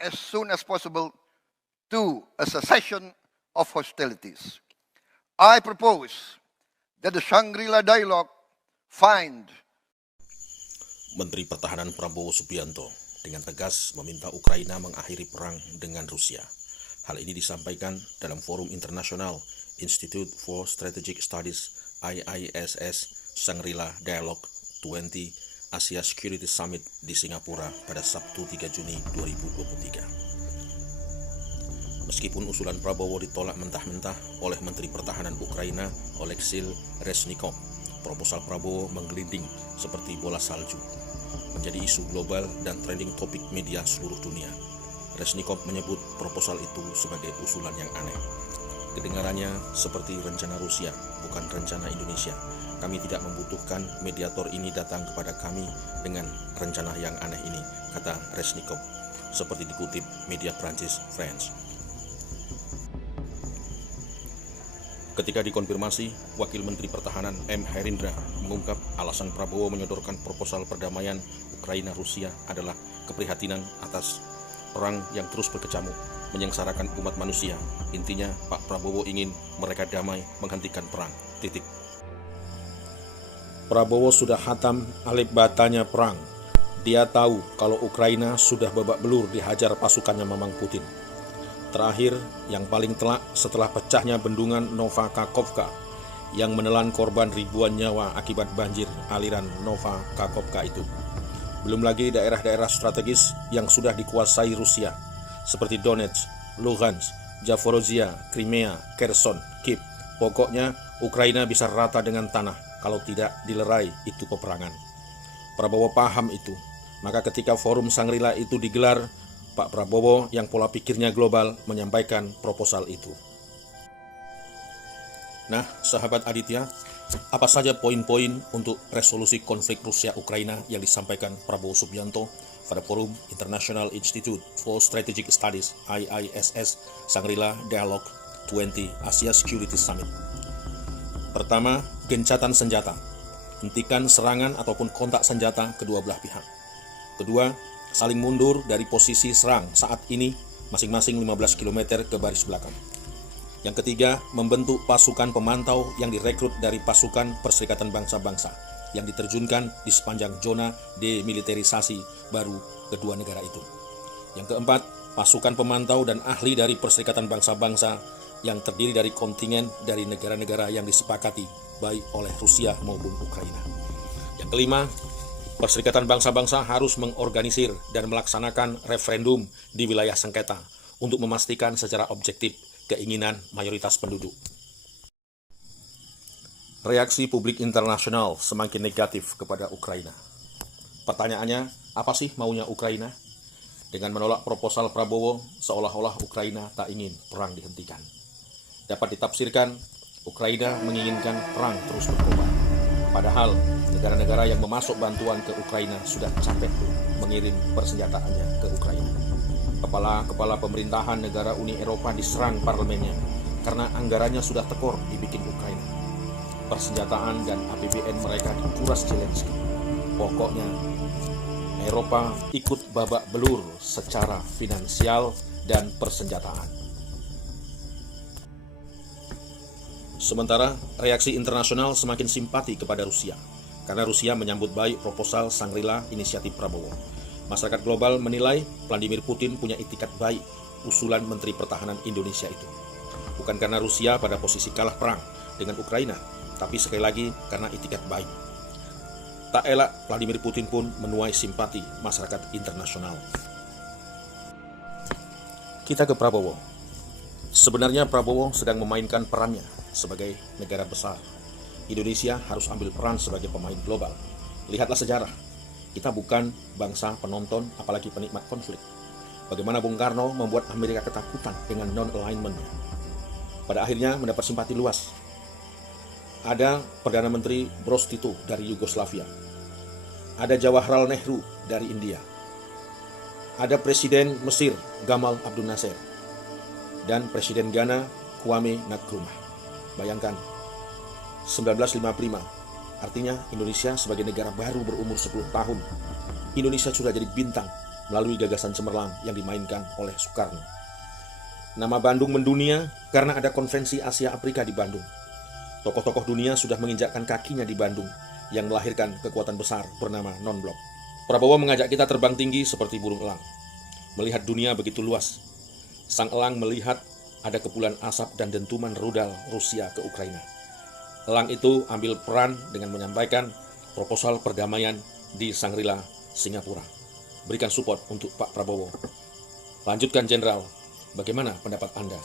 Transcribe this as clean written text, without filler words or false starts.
as soon as possible to a cessation of hostilities. I propose that the Shangri-La dialogue find. Menteri Pertahanan Prabowo Subianto dengan tegas meminta Ukraina mengakhiri perang dengan Rusia. Hal ini disampaikan dalam Forum Internasional Institute for Strategic Studies IISS Shangri-La Dialogue 20 Asia Security Summit di Singapura pada Sabtu 3 Juni 2023. Meskipun usulan Prabowo ditolak mentah-mentah oleh Menteri Pertahanan Ukraina Oleksiy Reznikov, proposal Prabowo menggelinding seperti bola salju, menjadi isu global dan trending topik media seluruh dunia. Reznikov menyebut proposal itu sebagai usulan yang aneh. Kedengarannya seperti rencana Rusia, bukan rencana Indonesia. Kami tidak membutuhkan mediator ini datang kepada kami dengan rencana yang aneh ini, kata Reznikov, seperti dikutip media Prancis France. Ketika dikonfirmasi, Wakil Menteri Pertahanan M. Herindra mengungkap alasan Prabowo menyodorkan proposal perdamaian Ukraina-Rusia adalah keprihatinan atas perang yang terus berkecamuk, menyengsarakan umat manusia. Intinya, Pak Prabowo ingin mereka damai, menghentikan perang. Titik. Prabowo sudah hatam alif batanya perang. Dia tahu kalau Ukraina sudah babak belur dihajar pasukannya Mamang Putin. Terakhir, yang paling telak setelah pecahnya bendungan Nova Kakhovka yang menelan korban ribuan nyawa akibat banjir aliran Nova Kakhovka itu. Belum lagi daerah-daerah strategis yang sudah dikuasai Rusia, seperti Donetsk, Luhansk, Zaporozhia, Crimea, Kherson, Kyiv. Pokoknya, Ukraina bisa rata dengan tanah kalau tidak dilerai itu peperangan. Prabowo paham itu. Maka ketika forum Shangri-La itu digelar, Pak Prabowo yang pola pikirnya global menyampaikan proposal itu. Nah, sahabat Aditya, apa saja poin-poin untuk resolusi konflik Rusia-Ukraina yang disampaikan Prabowo Subianto pada Forum International Institute for Strategic Studies IISS Shangri-La Dialogue 20 Asia Security Summit? Pertama, gencatan senjata. Hentikan serangan ataupun kontak senjata kedua belah pihak. Kedua, saling mundur dari posisi serang saat ini masing-masing 15 km ke baris belakang. Yang ketiga, membentuk pasukan pemantau yang direkrut dari pasukan Perserikatan Bangsa-Bangsa yang diterjunkan di sepanjang zona demilitarisasi baru kedua negara itu. Yang keempat, pasukan pemantau dan ahli dari Perserikatan Bangsa-Bangsa yang terdiri dari kontingen dari negara-negara yang disepakati baik oleh Rusia maupun Ukraina. Yang kelima, Perserikatan Bangsa-Bangsa harus mengorganisir dan melaksanakan referendum di wilayah sengketa untuk memastikan secara objektif keinginan mayoritas penduduk. Reaksi publik internasional semakin negatif kepada Ukraina. Pertanyaannya, apa sih maunya Ukraina? Dengan menolak proposal Prabowo, seolah-olah Ukraina tak ingin perang dihentikan. Dapat ditafsirkan, Ukraina menginginkan perang terus berkobar. Padahal, negara-negara yang memasuk bantuan ke Ukraina sudah capek mengirim persenjataannya ke Ukraina. Kepala-kepala pemerintahan negara Uni Eropa diserang parlemennya karena anggarannya sudah tekor dibikin Ukraina. Persenjataan dan APBN mereka dikuras Zelensky. Pokoknya, Eropa ikut babak belur secara finansial dan persenjataan. Sementara reaksi internasional semakin simpati kepada Rusia, karena Rusia menyambut baik proposal Shangri-La inisiatif Prabowo. Masyarakat global menilai Vladimir Putin punya itikat baik usulan Menteri Pertahanan Indonesia itu. Bukan karena Rusia pada posisi kalah perang dengan Ukraina, tapi sekali lagi karena itikat baik. Tak elak Vladimir Putin pun menuai simpati masyarakat internasional. Kita ke Prabowo. Sebenarnya Prabowo sedang memainkan perannya sebagai negara besar. Indonesia harus ambil peran sebagai pemain global. Lihatlah sejarah. Kita bukan bangsa penonton, apalagi penikmat konflik. Bagaimana Bung Karno membuat Amerika ketakutan dengan non-alignment-nya. Pada akhirnya mendapat simpati luas. Ada Perdana Menteri Broz Tito dari Yugoslavia. Ada Jawaharlal Nehru dari India. Ada Presiden Mesir Gamal Abdel Nasser. Dan Presiden Ghana Kwame Nkrumah. Bayangkan, 1955, artinya Indonesia sebagai negara baru berumur 10 tahun. Indonesia sudah jadi bintang melalui gagasan cemerlang yang dimainkan oleh Soekarno. Nama Bandung mendunia karena ada konferensi Asia Afrika di Bandung. Tokoh-tokoh dunia sudah menginjakkan kakinya di Bandung yang melahirkan kekuatan besar bernama non-blok. Prabowo mengajak kita terbang tinggi seperti burung elang. Melihat dunia begitu luas. Sang elang melihat ada kepulan asap dan dentuman rudal Rusia ke Ukraina. Elang itu ambil peran dengan menyampaikan proposal perdamaian di Shangri-La, Singapura. Berikan support untuk Pak Prabowo. Lanjutkan, Jenderal. Bagaimana pendapat Anda?